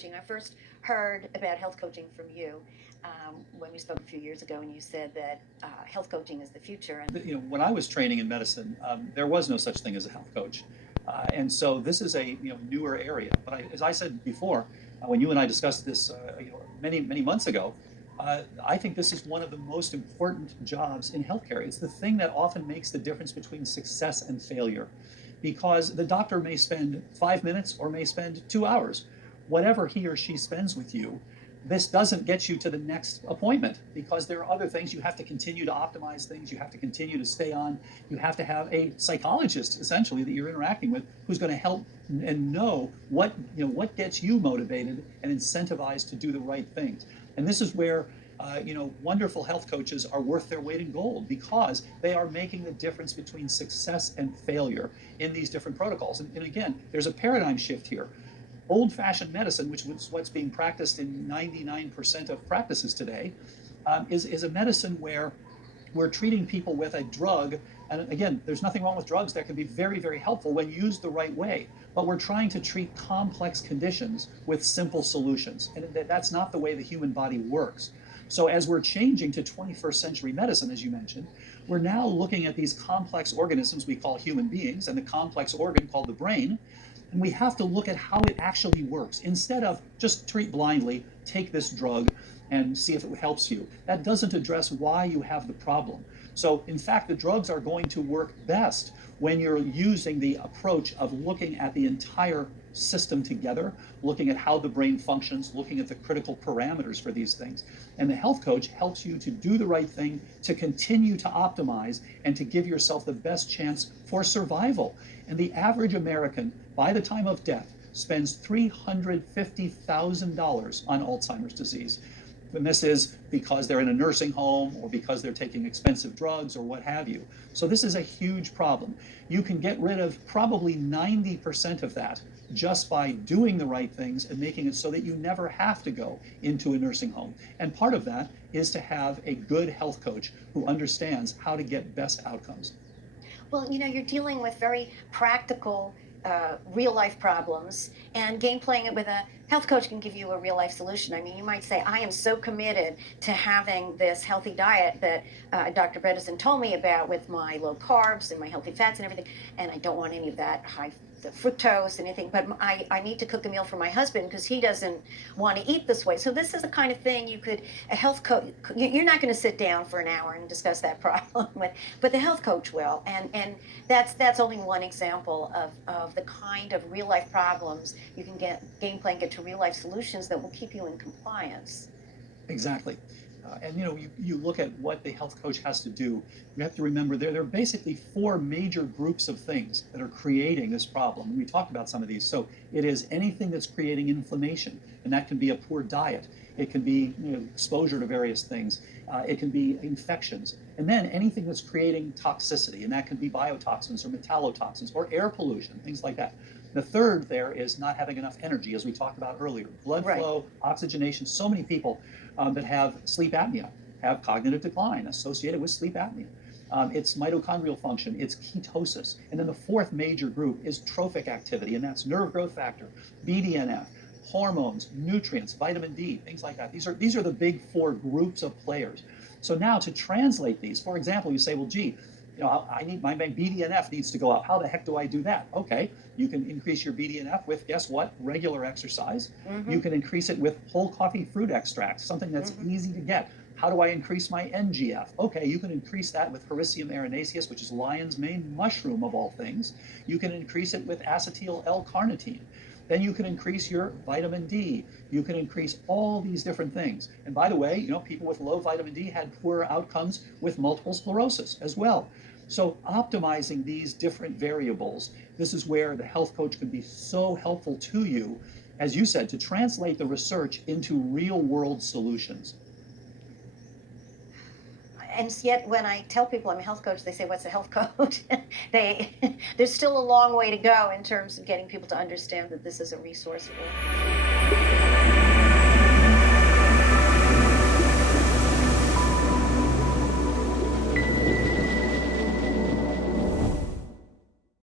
coaching. I first heard about health coaching from you when we spoke a few years ago, and you said that health coaching is the future. And When I was training in medicine, there was no such thing as a health coach, and so this is a newer area. But as I said before, when you and I discussed this many months ago, I think this is one of the most important jobs in healthcare. It's the thing that often makes the difference between success and failure, because the doctor may spend 5 minutes or may spend 2 hours. Whatever he or she spends with you, this doesn't get you to the next appointment, because there are other things. You have to continue to optimize things. You have to continue to stay on. You have to have a psychologist, essentially, that you're interacting with, who's going to help and know what gets you motivated and incentivized to do the right things. And this is where wonderful health coaches are worth their weight in gold, because they are making the difference between success and failure in these different protocols. And again, there's a paradigm shift here. Old-fashioned medicine, which is what's being practiced in 99% of practices today, is a medicine where we're treating people with a drug. And again, there's nothing wrong with drugs that can be very, very helpful when used the right way. But we're trying to treat complex conditions with simple solutions. And that's not the way the human body works. So as we're changing to 21st century medicine, as you mentioned, we're now looking at these complex organisms we call human beings, and the complex organ called the brain. And we have to look at how it actually works, instead of just treat blindly, take this drug and see if it helps you. That doesn't address why you have the problem. So in fact, the drugs are going to work best when you're using the approach of looking at the entire system together, looking at how the brain functions, looking at the critical parameters for these things. And the health coach helps you to do the right thing, to continue to optimize, and to give yourself the best chance for survival. And the average American, by the time of death, spends $350,000 on Alzheimer's disease. And this is because they're in a nursing home, or because they're taking expensive drugs, or what have you. So this is a huge problem. You can get rid of probably 90% of that just by doing the right things and making it so that you never have to go into a nursing home. And part of that is to have a good health coach who understands how to get best outcomes. well, you're dealing with very practical, real life problems, and game playing it with a health coach can give you a real life solution. I mean, you might say, I am so committed to having this healthy diet that Dr. Bredesen told me about, with my low carbs and my healthy fats and everything, and I don't want any of that the fructose, anything, but I need to cook a meal for my husband because he doesn't want to eat this way. So this is the kind of thing a health coach, you're not going to sit down for an hour and discuss that problem with, but the health coach will. And that's only one example of the kind of real life problems you can game plan, get to real life solutions that will keep you in compliance. Exactly. And you look at what the health coach has to do. You have to remember there are basically four major groups of things that are creating this problem. And we talked about some of these. So it is anything that's creating inflammation, and that can be a poor diet. It can be exposure to various things. It can be infections. And then anything that's creating toxicity, and that can be biotoxins or metallotoxins or air pollution, things like that. The third there is not having enough energy, as we talked about earlier. Blood flow, oxygenation. So many people that have sleep apnea have cognitive decline associated with sleep apnea. It's mitochondrial function, it's ketosis. And then the fourth major group is trophic activity, and that's nerve growth factor, BDNF, hormones, nutrients, vitamin D, things like that. These are the big four groups of players. So now to translate these, for example, you say, well, gee, I need my BDNF needs to go up. How the heck do I do that? Okay, you can increase your BDNF with, guess what? Regular exercise. Mm-hmm. You can increase it with whole coffee fruit extract, something that's easy to get. How do I increase my NGF? Okay, you can increase that with Hericium erinaceus, which is lion's mane mushroom of all things. You can increase it with acetyl L-carnitine. Then you can increase your vitamin D. You can increase all these different things. And by the way, people with low vitamin D had poorer outcomes with multiple sclerosis as well. So optimizing these different variables, this is where the health coach can be so helpful to you, as you said, to translate the research into real world solutions. And yet when I tell people I'm a health coach, they say, what's a health coach? There's still a long way to go in terms of getting people to understand that this is a resource for them.